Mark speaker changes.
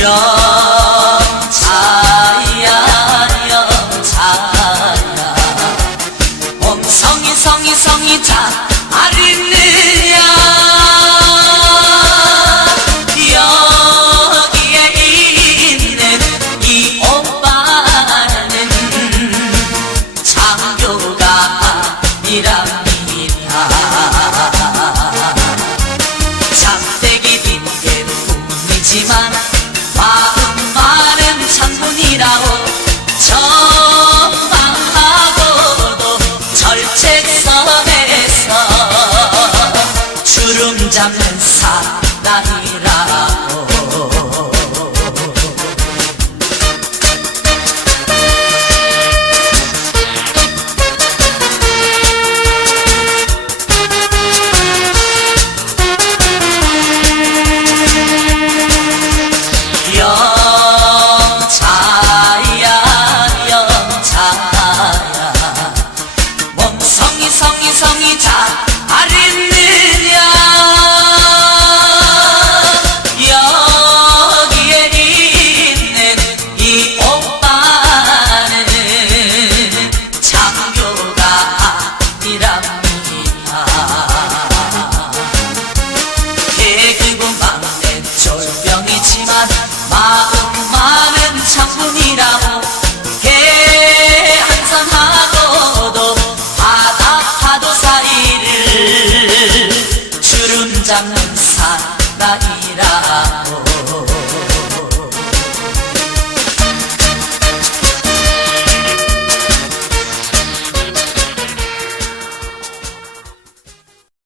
Speaker 1: 영차야 영차야. 엉성이 성이 성이 잘 있느냐? 여기에 있는 이 오빠는 장교가 아니랍 마음 많은 장군이라고 전방하고도 절책선에서 주름 잡는 사람이라 잡는 사나이라고